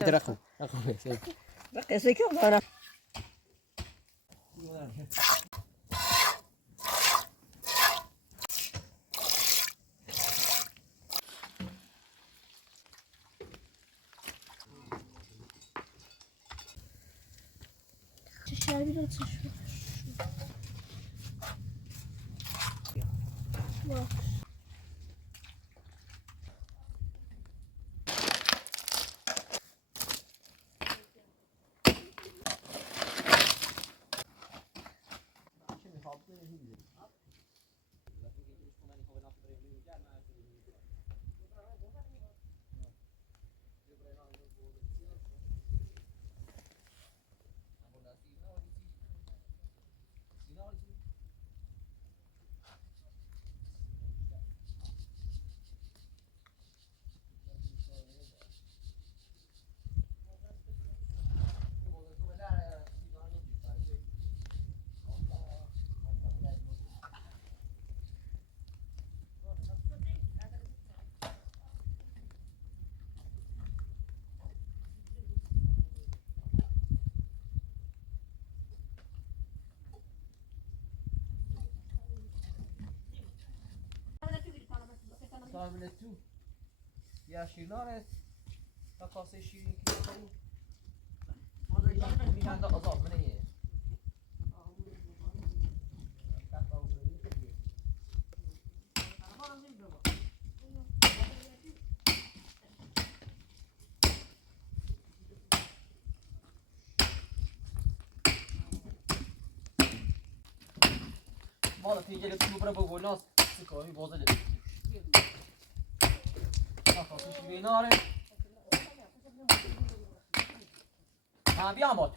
رقم قصه که دارم شربی رو چشم قابل تو یا شیلانه تا کاسه شیرین که تو میگن دا عذاب منه مالا تیجه تو برای بگو ناس سکاهی بازده کاسه شیرین آره ها بیام بود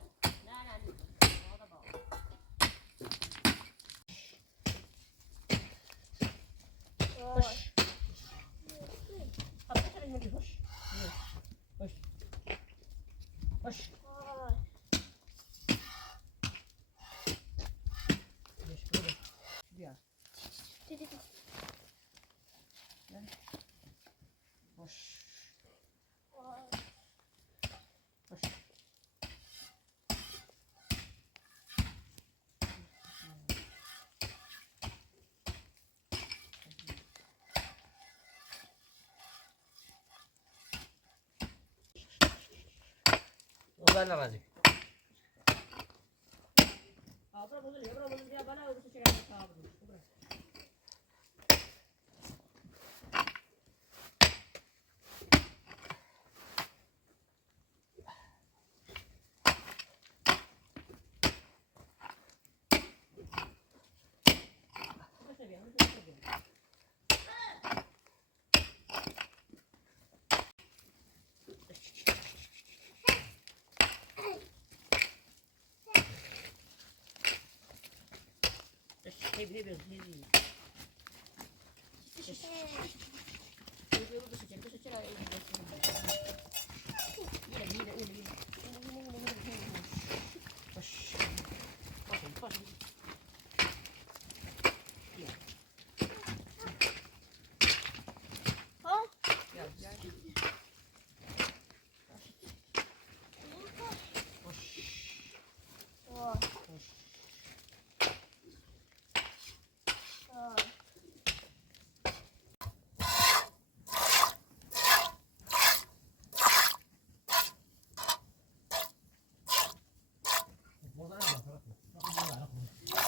والله راضي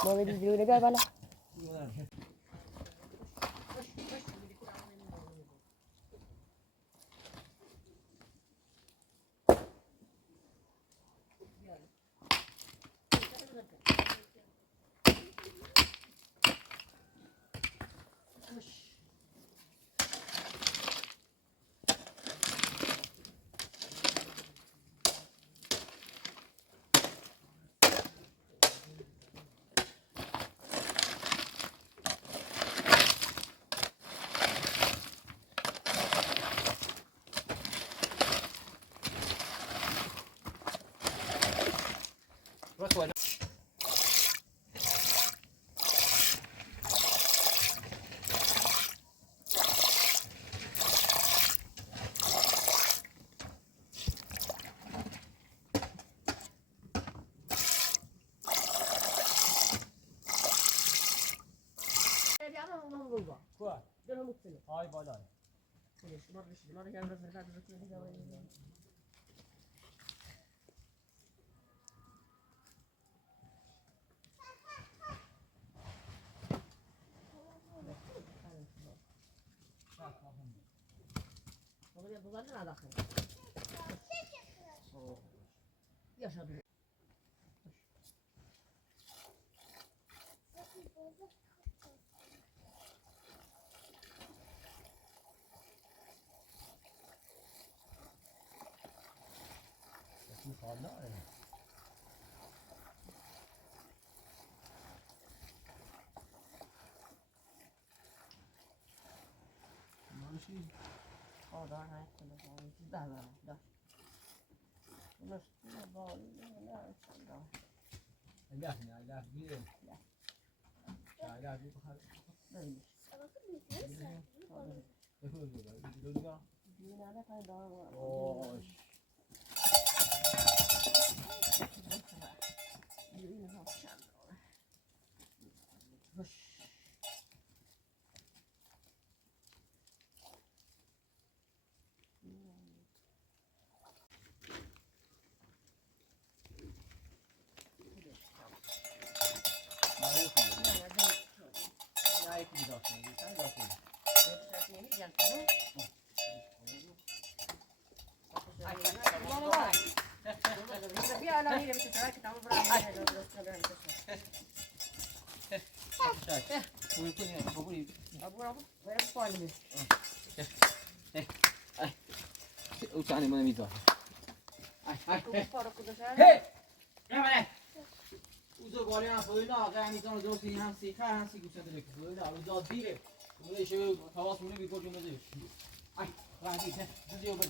ما بدي دلوقتي جاي بلا بابا کوا دلهم متسنه های بالا ليش مرة كان بس بعد بظلنا داخل يا شباب ماشي ده هاي ده ده بس لا لا الاف بيه الاف بيه بخير اوش وتعني ما نميزه هي يا وزو قالنا فوينا قاعد يزون دوسي هم سيخا هم سيكو سنتر فوينا وزاد ديره وليش خلاص مني بيقول جمله زي اي راح دي زيو بس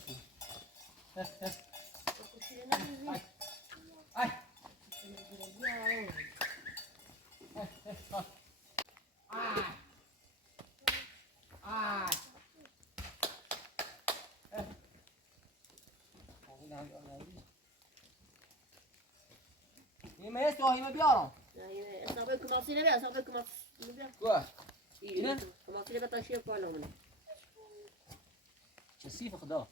اي ما يستوى ما بيارم أصابعكم أصيلة بيا أصابعكم أصيلة بيا كوا إيه كم أصيلة بيا تاشية قالوا منه كسيف خدا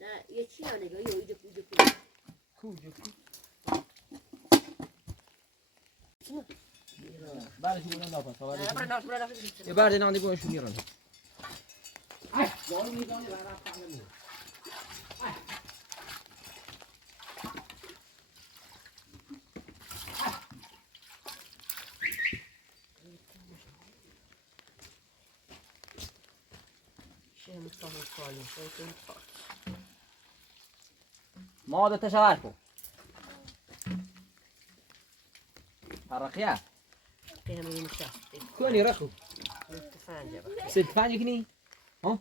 لا يشي أنا جاي يجيب كو بعد شو بدنا نلعب بعد عندي بقول شو ميرنا اي جاي ميداني راح تعمل ما ده تشاركوا حركيا كده من المشاة كوني ركو استفان ست فاني كني ها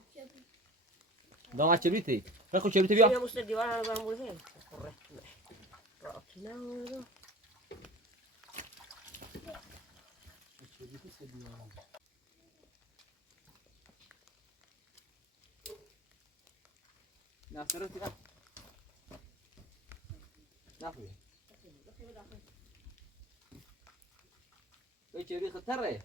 ده ما تشبيتي ركو تشبيتي بيا يا مستر ديوان أنا بعمل هين رأينا ولا لا سرتي لا لا فيه ايش يبي خطره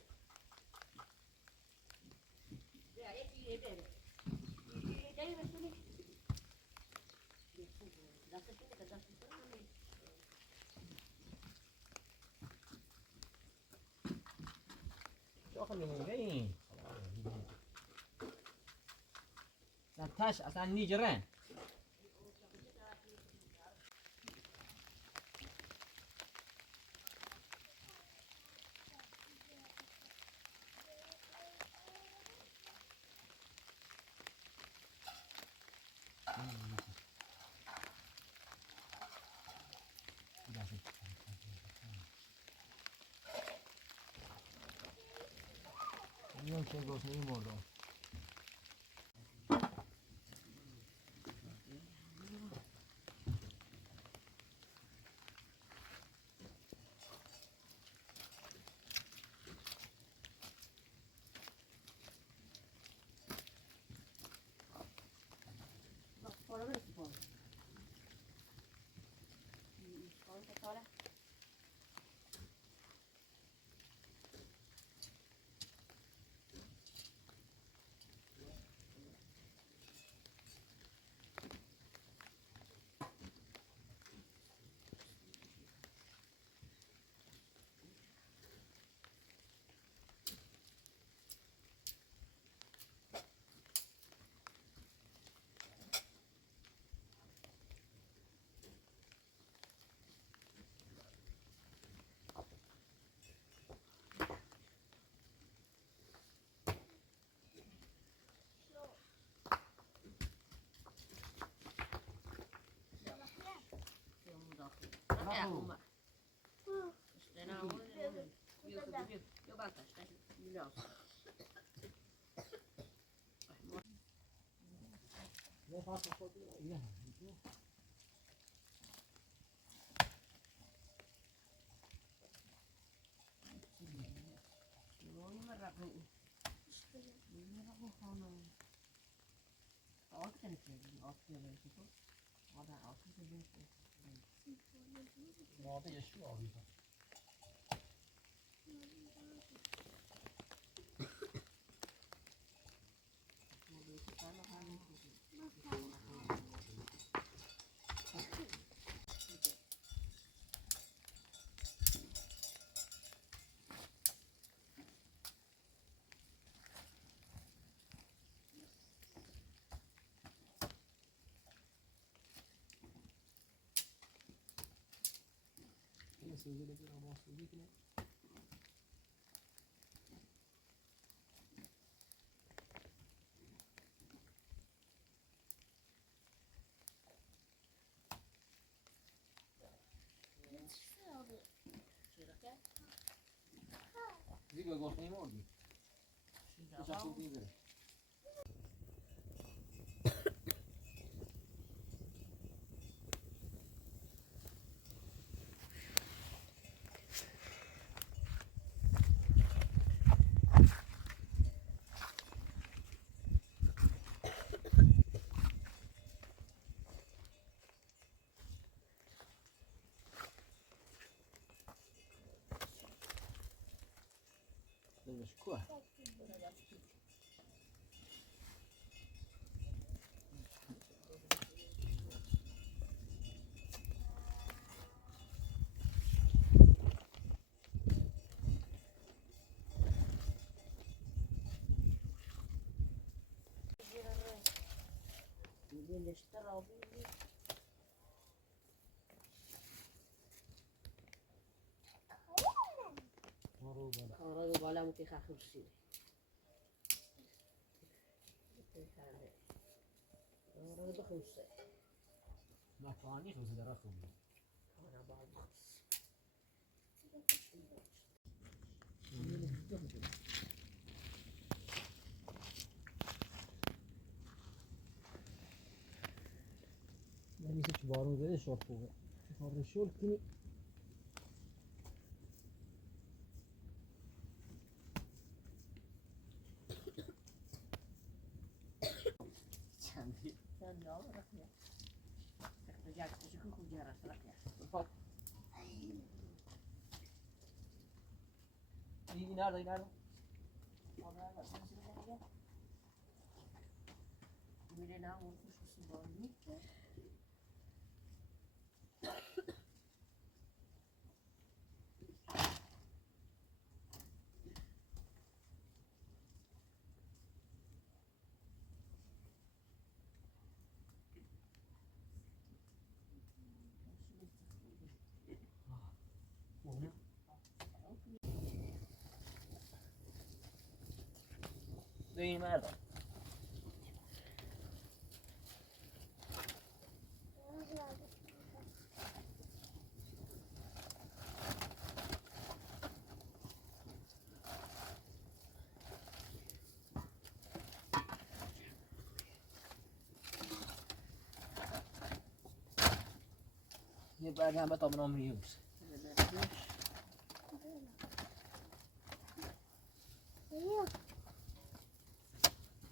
شو خلي من وين لا تاش اصلا نيجران Non c'è cosa di modo. Ja, oma. Den har hon. Jag bara testar. Ja. Det har fått fått det. Ja, det är så vi. Suger lite grann, suger lite grann. Dico che costa i modi. Ci sa tutti in Qua. اللي اشتروا به خرجوا بالا ممكن يخاخر شيء خرجوا بخمسة ما فاني خمسة درهم. أنا بعد Yani hiç varın dedi şort bu. Şort şort kimi kendi. Sen ne olur ya? Tekrar çıkıp kujara salak ya. Bak. İyi nerede? Orada bak nasıl ya? Bir ne olmuş bu sabahı? Det är ingen mer då. Như ba ra bắt tôm nó nhiều.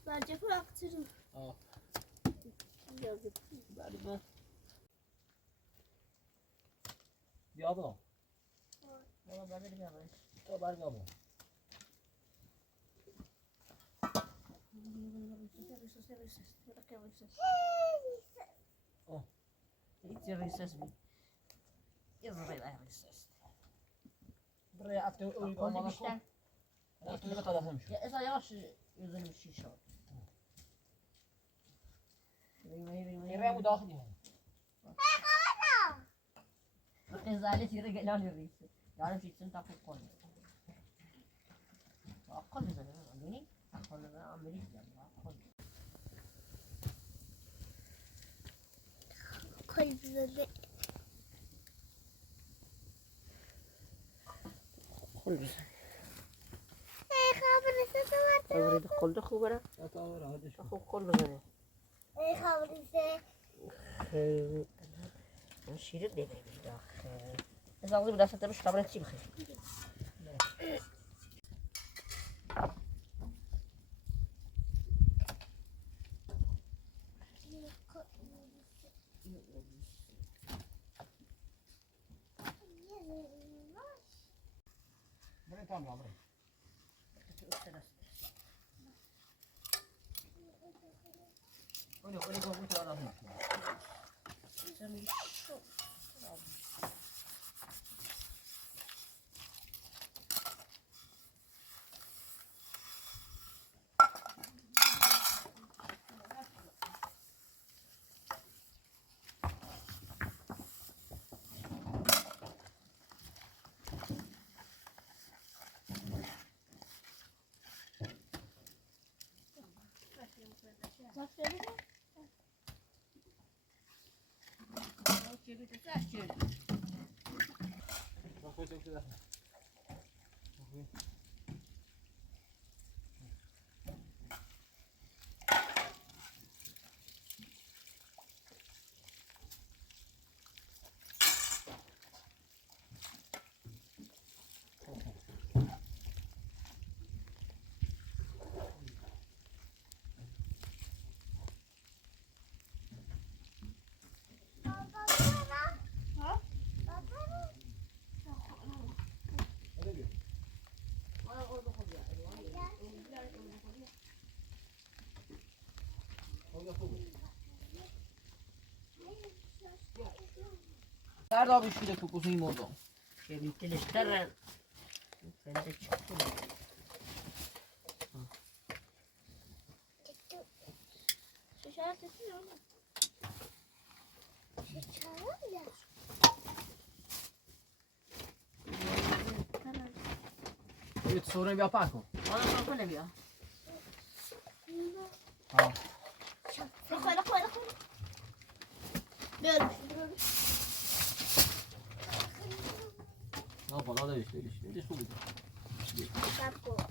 Bence bıraktırım. Ja. Yazık. Värme. Ja då. Valla ben de bilmiyorum. Ta värme av. Inte rysas vi. Jag vill redan rysas. Buraya attı uygulamadan Oldu işte. attı uygulamadan şu. Ya esa yavaş yüzünü bir şey şort. Nereye müdahale yani? Rezalet yere gelen yürüyüşü. Yani fitsin takıp koyuyor. Akıl bize ne? Anladın? Akıllı Amerika. Akıl. Kalbimde. قل بزن ای خبری سه اورید قل ده خوبه را خوب قل بزنه ای خبری سه اون شیره دیگه بید آخه از آغازی بدست تبش خبرن چی بخیر بریم تا هم بریم اونی گفت تا راه درد آبی شیره کوکوس این مردم خیلی دلش درن فنده چکون ششاره تسی رو ششاره یه سوره بیا پاک کن آنها کنه بیا ها نخواه برو نه بالا دیش خوبی سب کن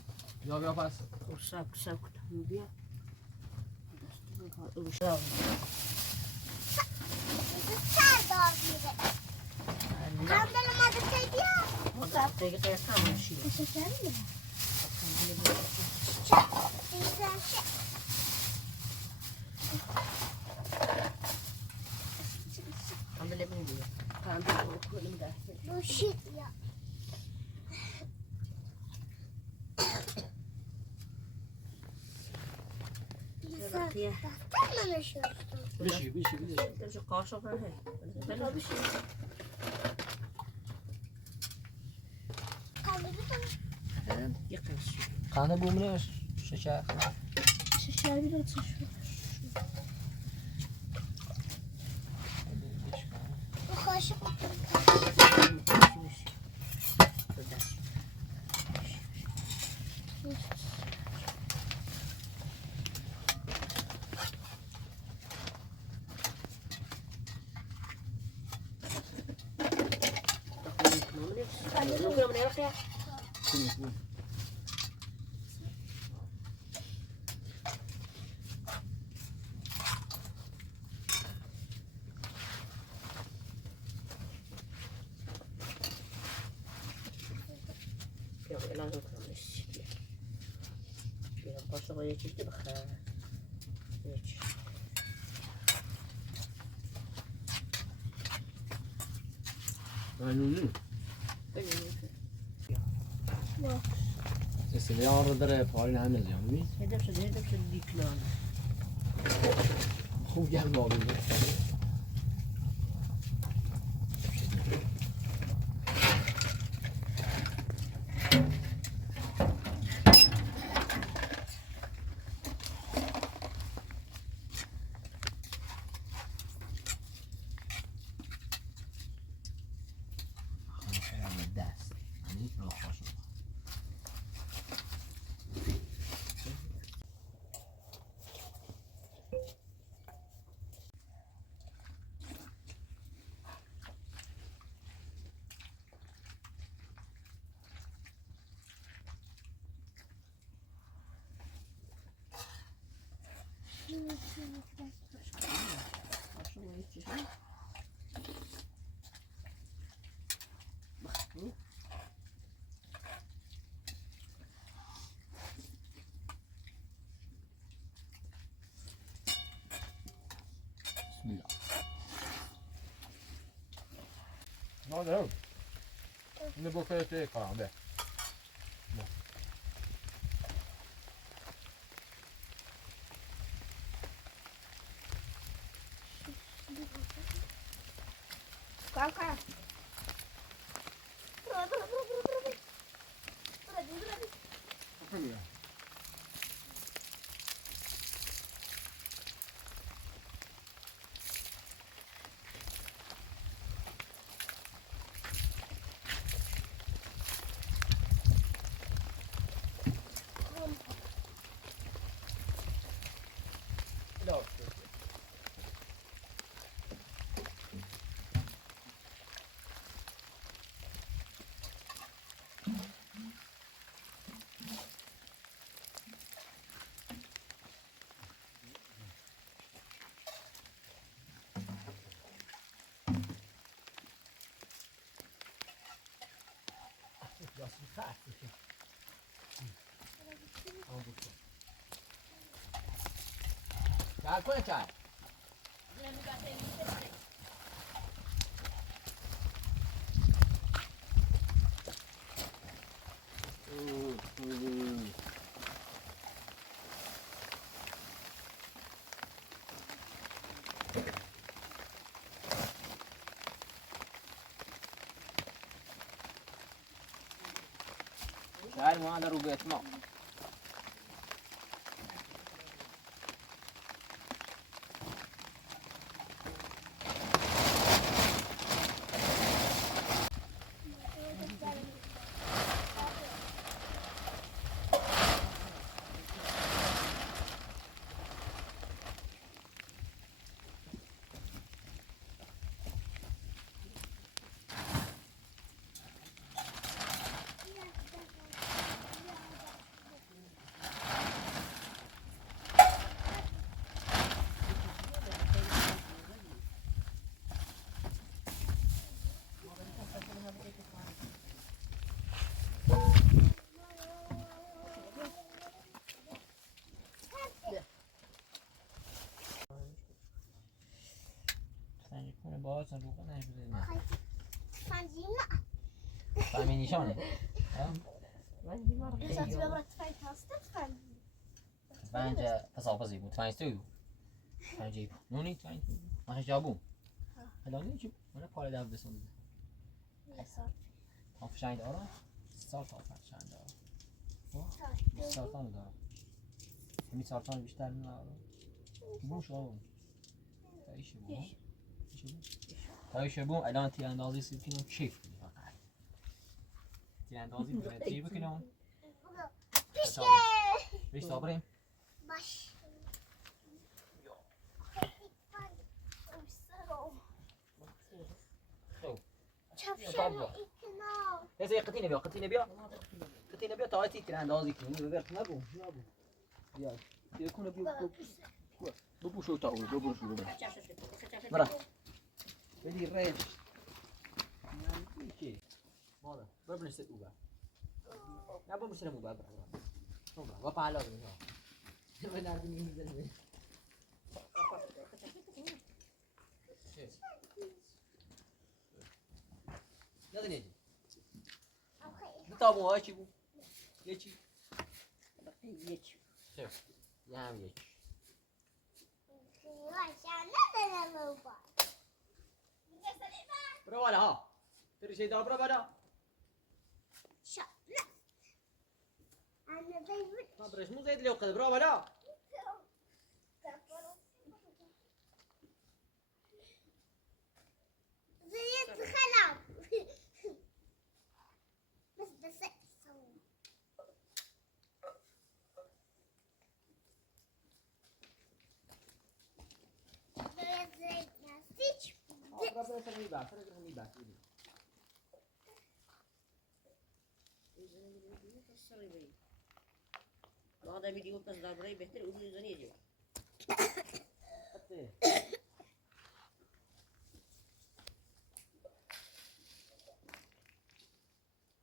بیا پس خب سب کتم بیا دستی بکار او شراو سر دار میره هم دل اومده تی بیا ما دست دیگه قیس هم میشیم ششاره میره هم بله بینیم هم بله کنیم دستی بوشید یا بقیه دفتر نمیشد بشی درجه قاشق هم هست بله بشی یه قیس خانه بومنه شکر ششاره بیره چشم خواهش لازم کنم نشید بیرم قاشق های چیزی بخیر هیچ معنونی ببینیم سیلیان رو داره پارین همه زیانوی هدف شد دیکنان خوب گرم آبیده آره اینو بکنه توی کارم به Kakak. چای کنه چای چای ما در رو بیت ما باز رو کنه نمی‌دونم Fanzina. فهمی نشانه Dus dat we wel wat fijn hastig gaan. بنج تصابزي بود فاين ستو فاين جيب نوني فاين ما جابوم هلا نيجي انا قال ده بس اون ما فيش عند ارا صارت فيش عند ارا سرطان دارم همین سرطان بیشتر نه بوم شو تایش بوم تایش بوم الان تیراندازی سیکنم کیف فقط تیراندازی چی بکنم Pisje! بیش صبریم Baş. Çapşanı ikna. يا زي قتينة بيا قتينة بيا قتينة بيا تايتي تيراندازي كينو بيرت نبو نبو يا يكون بيو بوبو شو تاول بوبو شو بوبو مرا بدي الريش كي ماذا برب نسيت أوبا نبو مسلم أوبا برا أوبا وقع على أوبا ما نعرف مين يزلمه يلا نيجي طابو هاي شو يجي Geç. شوف يا عم يجي Başa ne var? برا ولا ها تري شيء دابرا بدا Şapla. Anne ben ما بريش مو زيد اللي وقت برا ولا زيت خلع. بس زيت ناسيج. برا سمي باك فرق سمي باك هذا فيديو بس دابري بهتر ودي زني يجي.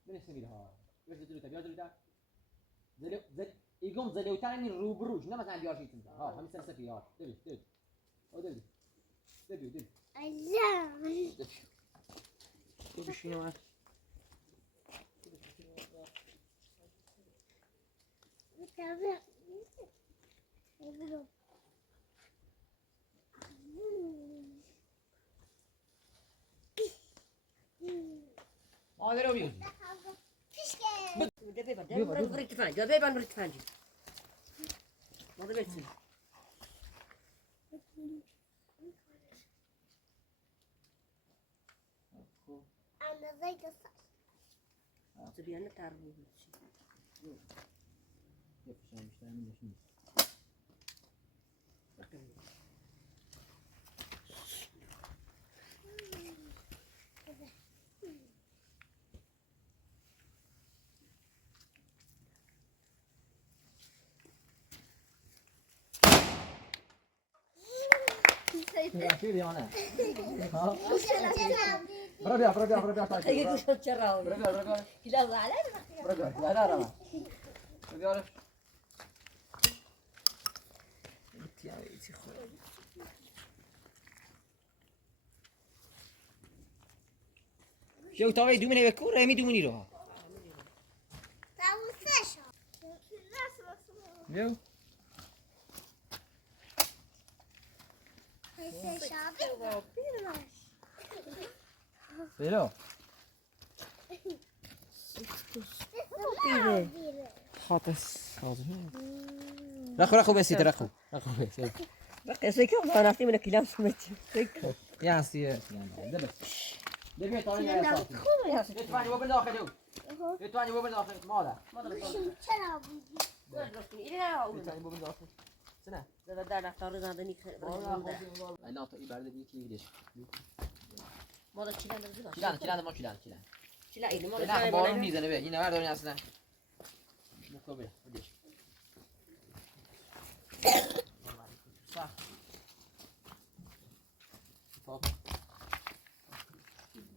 من اسمي لها بس دلوتا بيا دلوتا زل يقوم زلوتا يعني روبروج نما كان بيار شيء تنتا ها هم سلسة فيها دل او دل دل Allah. تو بشین من مادر رو بیوزی بريك فانجي بيبان بريك فانجي ما ضبطت انا زي قصة تبي انا تعرف يفشل مش تعمل شنو Akhirnya mana? Berapa? هيك شو تشراو Berapa? كلا على Berapa? Ada. Berapa? شو تاوي دومني بكور همي دومني روها تاوسش يو بيرو خاطس رخو بس رخو بس بقى سيكو ما نعطي منك كلام سمعتي سيكو يا سي دبي طالع يا صاحبي يا سيكو يتواني وبن داخل يتواني وبن داخل ماذا چرا يتواني وبن داخل سنة ده نختار زندانی ای نه تو ایبرده بی کلیدش ما ده چیلان داریم کلان ما کلان چیلا اینو ما نه بارون میزنه به این نور دارین اصلا مکابه بدش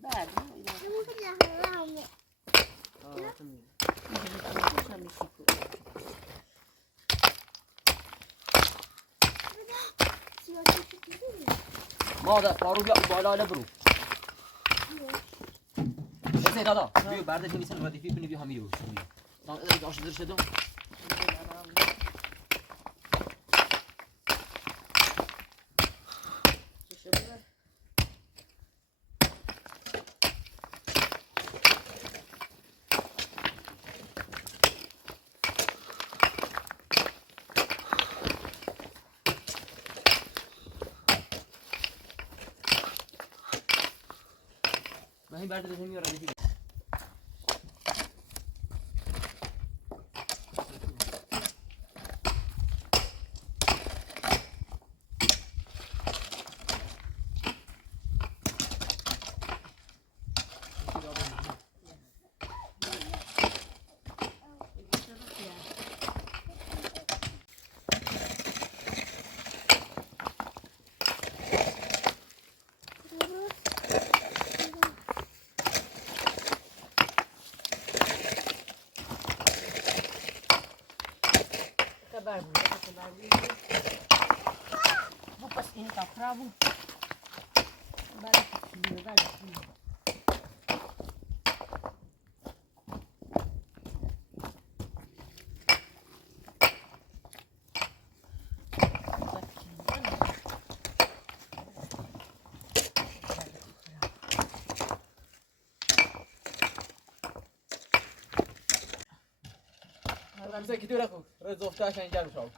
بعد ماذا فاروق يا بالا لبرو بس دادا بيو برده میسن ردیفی کنی بیا همیو تا دیگه آشدار شدم ما هي برده همیو ردیفی Acabar, vou passar no cravo. خمسة كتير أخو رزقتها عشان يجرب شو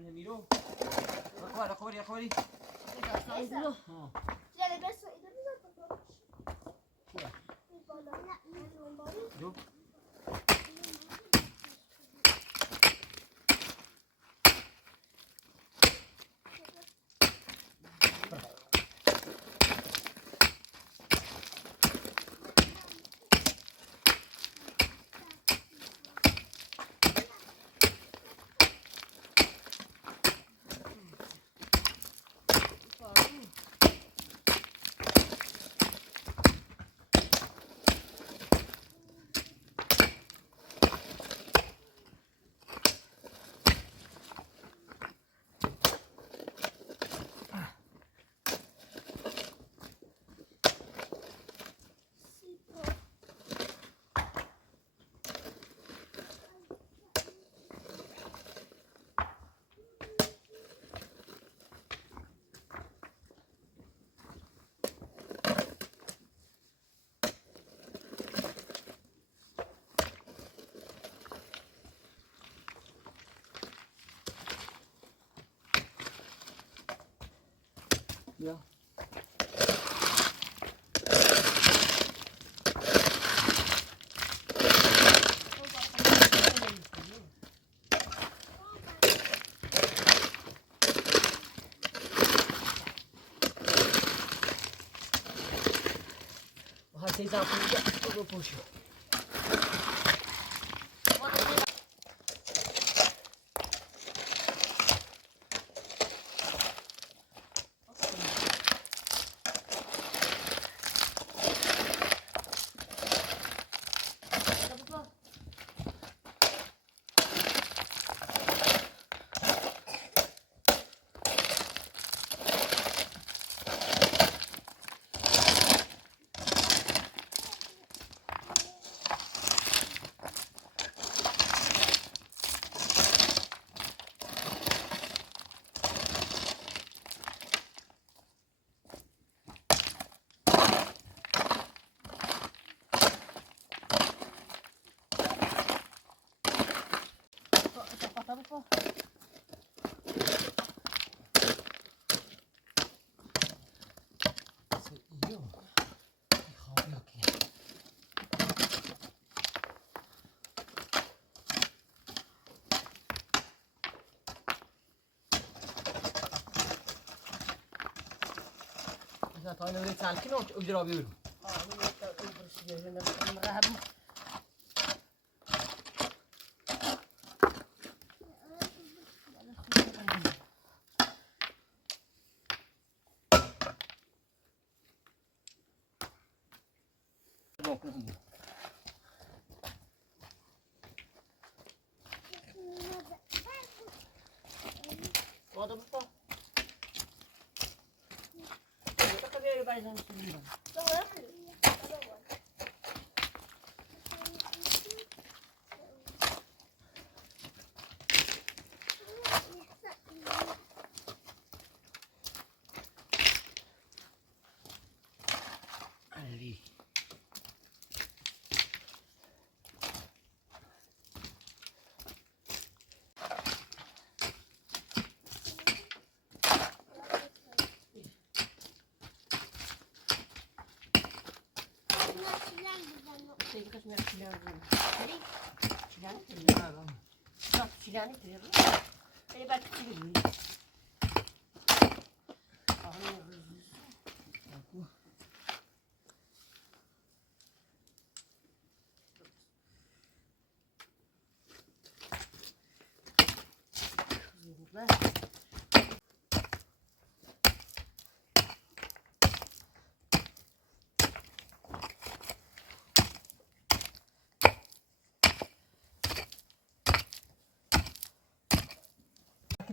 قبل میرو رخوری Tiene peso y no جو بیا vocês aprendem eu vou puxar. تا اینو برید سلکین و اجرا بیرون Vado un po'. Tocca vedere vai non si viva. Lì.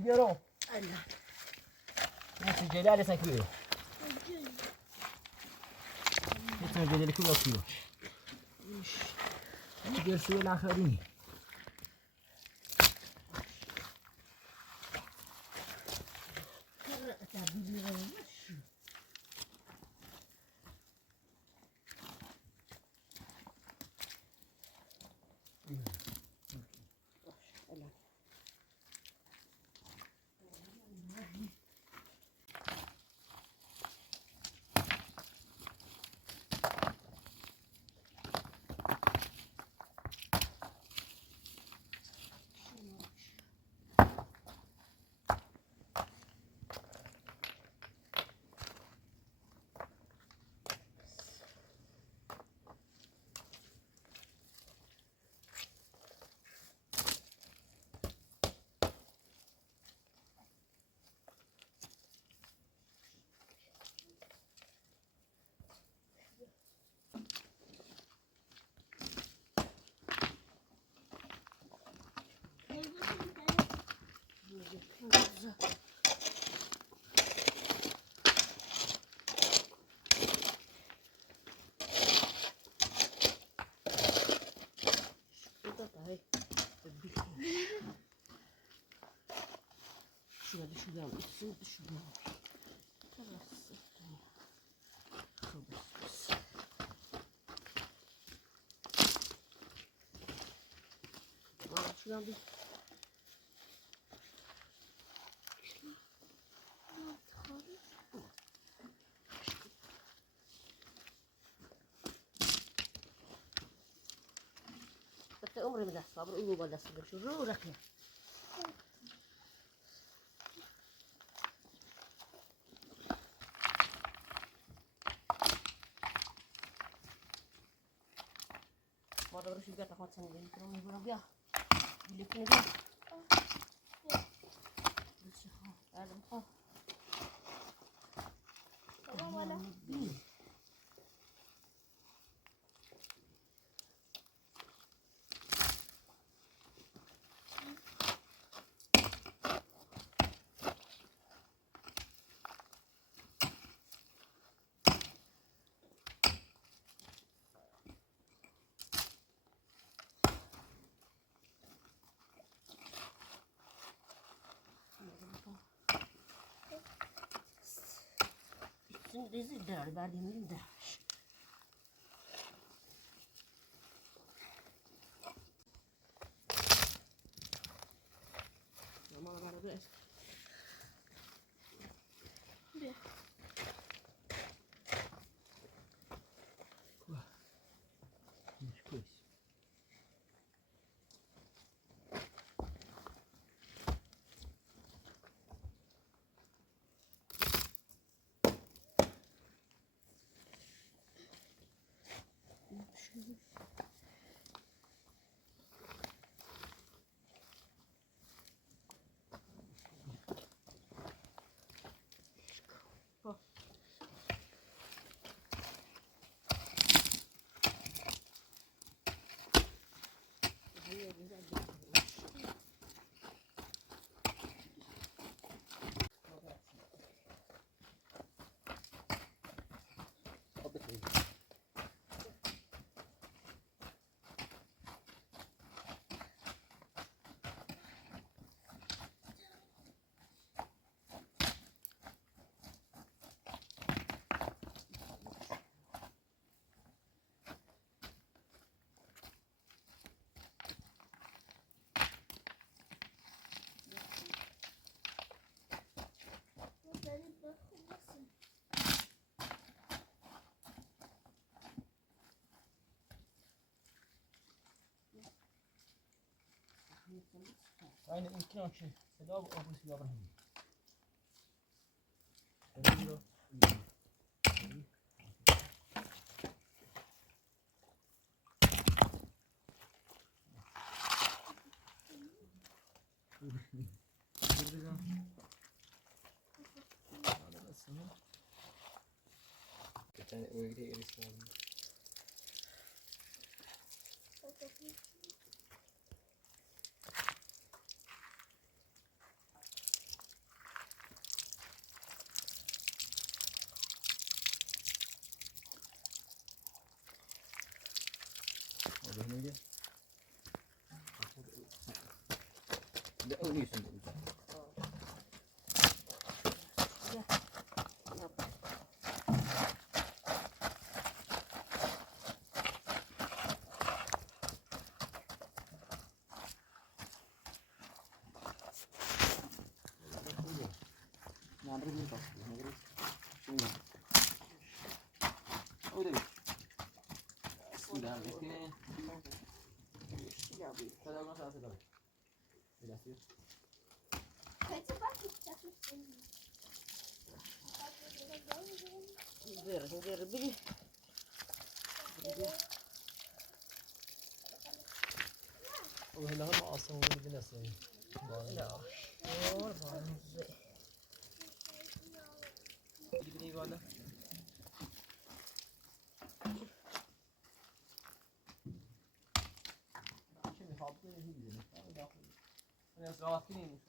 بیارم نه جلی علی سنگ بیارم میتونه جلی کلا کیلو این گرسوی نخری Şuradan üstünü düşürüyor. Burası. Kıbrıs. Şuradan bir Tapi umur dah, sabar ibu balas bersyukur rakyat. Mada bersyukur tak kuat sendiri, kalau ibu rakyat, bilik ni dia. Bersyukur, ada apa? Tamam wala. Şimdi dizi der, verdiğim der. Ama bana biraz. Bir. Mش كويس. Aynen imkan akşam. Seda bu ofis yapalım. Geçen öyle erişim aldım. Neydi? Ne oynuyorsun burada? Nerede bir bak? Nerede? Şimdi. Öyle bir. Sudah, bikin. Sudah nggak salah sudah. Sudah sih. Biar beli. Allah'ım aslan bunu bilesin. Ya. Oh, banzai. Gidin valla. Şimdi hafta ne diyeceğim? Biraz rahat gireyim.